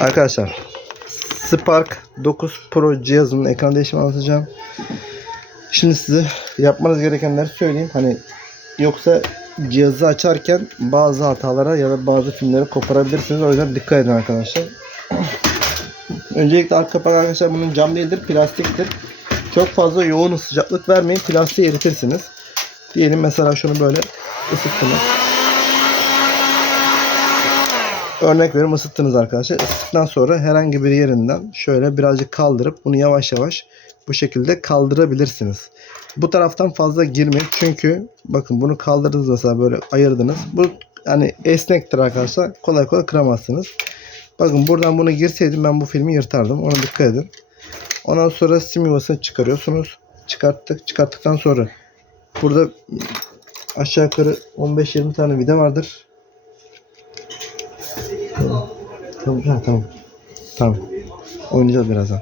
Arkadaşlar Spark 9 Pro cihazının ekran değişimi anlatacağım. Şimdi size yapmanız gerekenleri söyleyeyim. Hani yoksa cihazı açarken bazı hatalara ya da bazı filmleri koparabilirsiniz. O yüzden dikkat edin arkadaşlar. Öncelikle arka kapak arkadaşlar bunun cam değildir, plastiktir. Çok fazla yoğun sıcaklık vermeyin. Plastiği eritirsiniz. Diyelim mesela şunu böyle ısıttınız. Örnek veriyorum ısıttınız arkadaşlar. Isıttıktan sonra herhangi bir yerinden şöyle birazcık kaldırıp bunu yavaş yavaş bu şekilde kaldırabilirsiniz. Bu taraftan fazla girmeyin. Çünkü bakın bunu kaldırdınız mesela böyle ayırdınız. Bu hani esnektir arkadaşlar. Kolay kolay kıramazsınız. Bakın buradan bunu girseydim ben bu filmi yırtardım. Ona dikkat edin. Ondan sonra sim yuvasını çıkarıyorsunuz. Çıkarttık. Çıkarttıktan sonra burada aşağı yukarı 15-20 tane vida vardır. Tamam, ha, tamam. Tamam. Oynayacağız birazdan.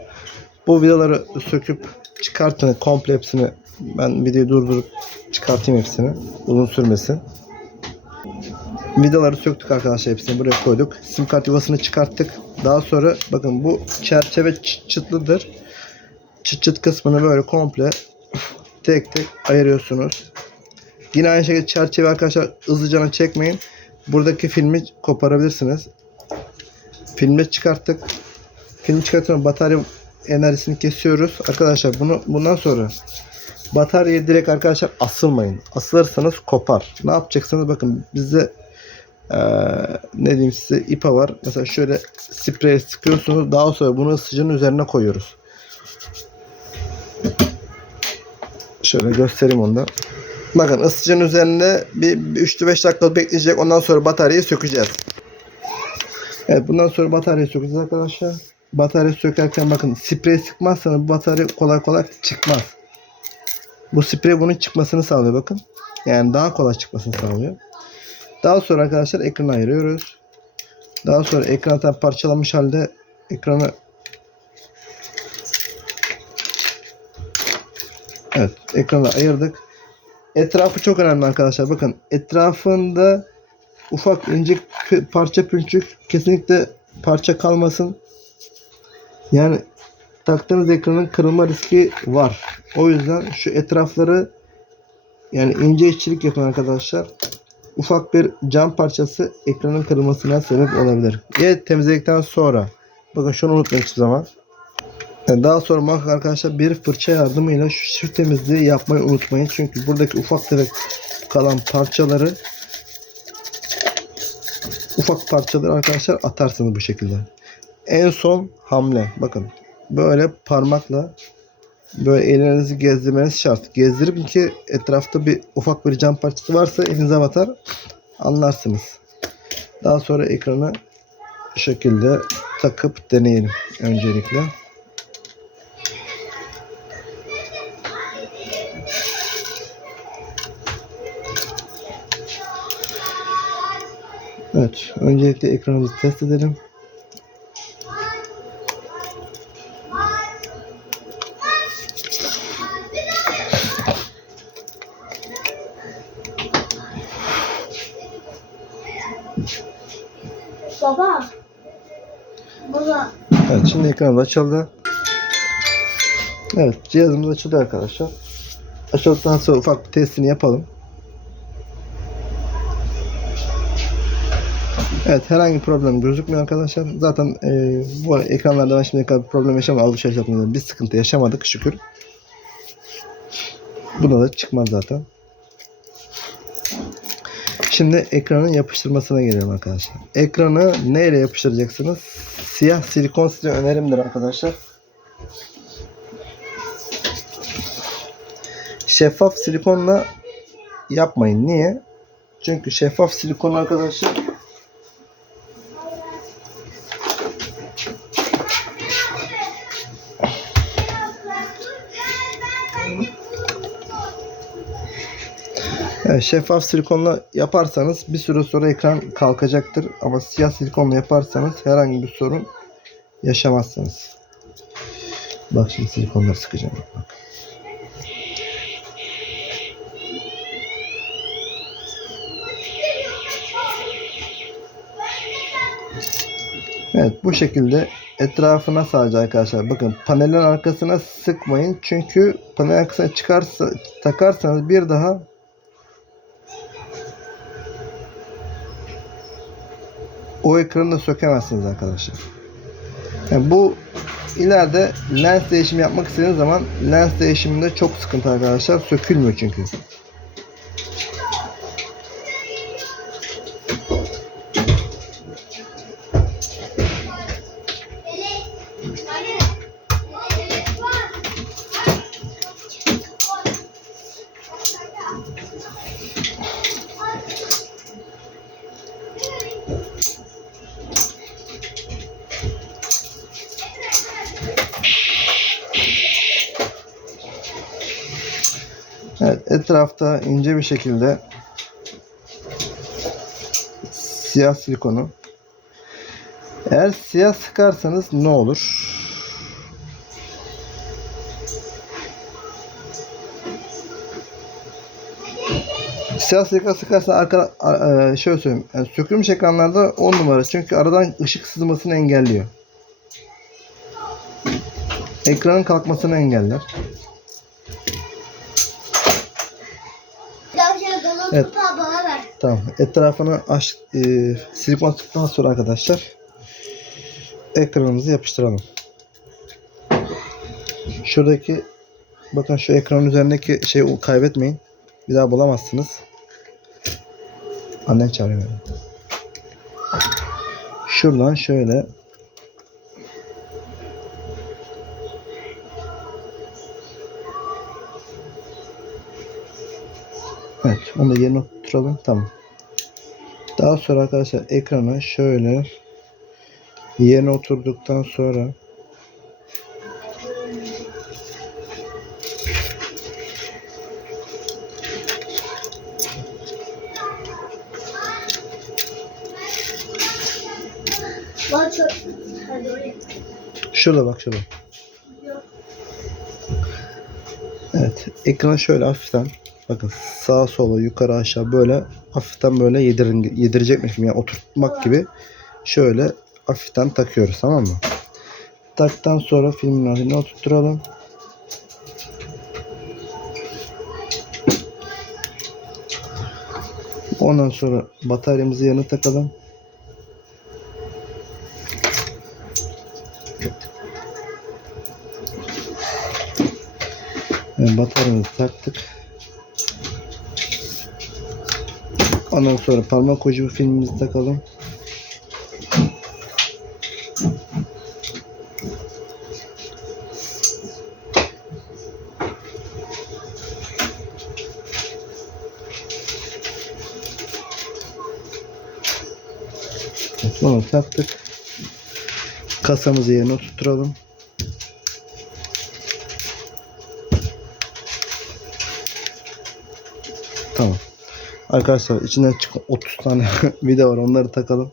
Bu vidaları söküp çıkartın komple hepsini. Ben videoyu durdurup çıkartayım hepsini. Uzun sürmesin. Vidaları söktük arkadaşlar hepsini buraya koyduk. Sim kart yuvasını çıkarttık. Daha sonra bakın bu çerçeve çı- çıtlıdır. Çıt çıt kısmını böyle komple tek tek ayırıyorsunuz. Yine aynı şekilde çerçeve arkadaşlar hızlıcana çekmeyin. Buradaki filmi koparabilirsiniz. Filmi çıkarttık. Filmi çıkarttıktan batarya enerjisini kesiyoruz. Arkadaşlar bunu bundan sonra bataryayı direkt arkadaşlar asılmayın. Asılırsanız kopar. Ne yapacaksınız? Bakın bizde eee, ne diyeyim size ipa var. Mesela şöyle spreye sıkıyorsunuz. Daha sonra bunu ısıtıcının üzerine koyuyoruz. Şöyle göstereyim onu da. Bakın ısıtıcının üzerinde bir, bir 3-5 dakika bekleyecek. Ondan sonra bataryayı sökeceğiz. Evet bundan sonra bataryayı sökeceğiz arkadaşlar. Batarya sökerken bakın sprey sıkmazsanız bu batarya kolay kolay çıkmaz. Bu sprey bunun çıkmasını sağlıyor bakın. Yani daha kolay çıkmasını sağlıyor. Daha sonra arkadaşlar ekranı ayırıyoruz. Daha sonra ekran tam parçalanmış halde ekranı Evet ekranı ayırdık. Etrafı çok önemli arkadaşlar. Bakın etrafında ufak ince pü- parça pünçük kesinlikle parça kalmasın. Yani taktığınız ekranın kırılma riski var. O yüzden şu etrafları yani ince işçilik yapın arkadaşlar. Ufak bir cam parçası ekranın kırılmasına sebep olabilir. Ya temizledikten sonra. Bakın şunu unutmayın hiçbir zaman. Yani daha sonra muhakkak arkadaşlar bir fırça yardımıyla şu, şu temizliği yapmayı unutmayın. Çünkü buradaki ufak tefek kalan parçaları ufak parçaları arkadaşlar atarsınız bu şekilde. En son hamle. Bakın böyle parmakla böyle ellerinizi gezdirmeniz şart. Gezdirip ki etrafta bir ufak bir cam parçası varsa elinize batar anlarsınız. Daha sonra ekranı şekilde takıp deneyelim öncelikle. Öncelikle ekranımızı test edelim. Baba. Baba. Evet, şimdi ekranımız açıldı. Evet, cihazımız açıldı arkadaşlar. Açıldıktan sonra ufak bir testini yapalım. Evet, herhangi bir problem gözükmüyor arkadaşlar. Zaten e, bu ekranlarda ben şimdiye kadar bir problem yaşamadım. Alışveriş yaptığımda bir sıkıntı yaşamadık şükür. Buna da çıkmaz zaten. Şimdi ekranın yapıştırmasına gelelim arkadaşlar. Ekranı neyle yapıştıracaksınız? Siyah silikon size önerimdir arkadaşlar. Şeffaf silikonla yapmayın. Niye? Çünkü şeffaf silikon arkadaşlar Evet, şeffaf silikonla yaparsanız bir süre sonra ekran kalkacaktır. Ama siyah silikonla yaparsanız herhangi bir sorun yaşamazsınız. Bak şimdi silikonları sıkacağım. Bak. Evet bu şekilde etrafına sadece arkadaşlar. Bakın panelin arkasına sıkmayın. Çünkü panelin arkasına çıkarsa takarsanız bir daha o ekranı da sökemezsiniz arkadaşlar. Yani bu ileride lens değişimi yapmak istediğiniz zaman lens değişiminde çok sıkıntı arkadaşlar. Sökülmüyor çünkü. Etrafta ince bir şekilde siyah silikonu. Eğer siyah sıkarsanız ne olur? Siyah silikon sıkarsa arka, e, şöyle söyleyeyim. Yani sökülmüş ekranlarda 10 numara. Çünkü aradan ışık sızmasını engelliyor. Ekranın kalkmasını engeller. Evet. kapağı bana ver. Tamam. Etrafını aç, e, silikon sıktıktan sonra arkadaşlar ekranımızı yapıştıralım. Şuradaki bakın şu ekranın üzerindeki şeyi kaybetmeyin. Bir daha bulamazsınız. Annen çağırıyor. Şuradan şöyle onu da yerine oturtalım. Tamam. Daha sonra arkadaşlar ekranı şöyle yerine oturduktan sonra şurada bak şurada. Evet, ekranı şöyle hafiften bakın sağa sola yukarı aşağı böyle hafiften böyle yedirin, yedirecekmiş gibi yani oturtmak gibi şöyle hafiften takıyoruz tamam mı? Taktan sonra filmin haline oturtturalım. Ondan sonra bataryamızı yanına takalım. Yani bataryamızı taktık. Ondan sonra parmak ucu filmimizi takalım. Bunu taktık. Kasamızı yerine oturtturalım. Tamam. Arkadaşlar içinden çıkan 30 tane vida var. Onları takalım.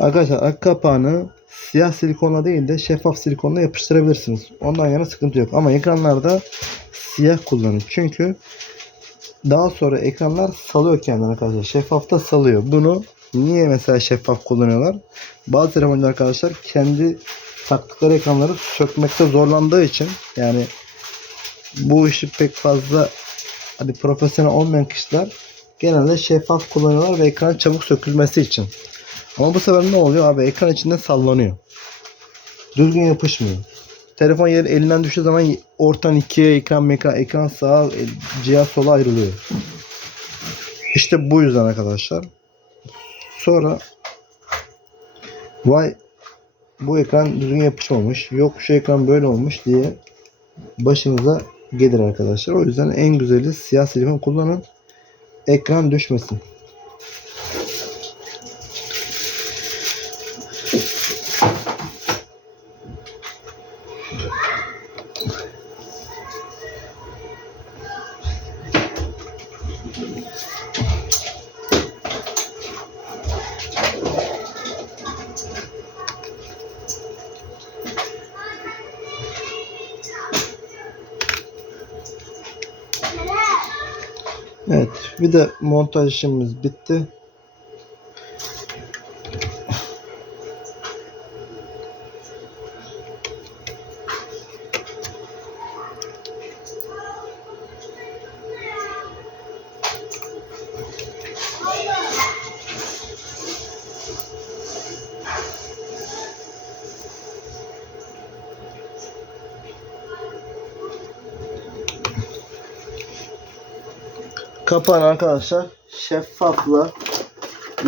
Arkadaşlar arka kapağını siyah silikonla değil de şeffaf silikonla yapıştırabilirsiniz. Ondan yana sıkıntı yok. Ama ekranlarda siyah kullanın. Çünkü daha sonra ekranlar salıyor kendini arkadaşlar. Şeffafta salıyor. Bunu niye mesela şeffaf kullanıyorlar? Bazı telefoncu arkadaşlar kendi taktıkları ekranları sökmekte zorlandığı için yani bu işi pek fazla hadi profesyonel olmayan kişiler genelde şeffaf kullanıyorlar ve ekran çabuk sökülmesi için. Ama bu sefer ne oluyor abi? Ekran içinde sallanıyor. Düzgün yapışmıyor. Telefon yer elinden düştüğü zaman ortadan ikiye ekran ekran ekran sağa e, cihaz sola ayrılıyor. İşte bu yüzden arkadaşlar. Sonra vay bu ekran düzgün yapışmamış. Yok şu ekran böyle olmuş diye başınıza gelir arkadaşlar. O yüzden en güzeli siyah silikon kullanın. Ekran düşmesin. Bir de montaj işimiz bitti. Kapağını arkadaşlar şeffafla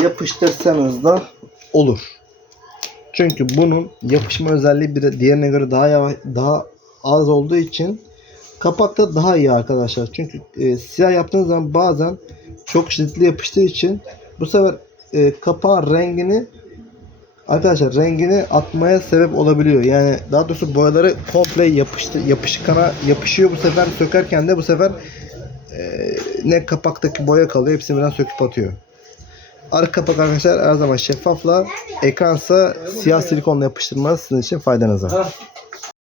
yapıştırsanız da olur. Çünkü bunun yapışma özelliği bir diğerine göre daha yavaş, daha az olduğu için kapakta daha iyi arkadaşlar. Çünkü e, siyah yaptığınız zaman bazen çok şiddetli yapıştığı için bu sefer e, kapağın rengini arkadaşlar rengini atmaya sebep olabiliyor. Yani daha doğrusu boyaları komple yapıştı yapışkana yapışıyor bu sefer sökerken de bu sefer ne kapaktaki boya kalıyor hepsini birden söküp atıyor. Arka kapak arkadaşlar her zaman şeffafla ekransa siyah silikonla yapıştırmanız sizin için faydanıza.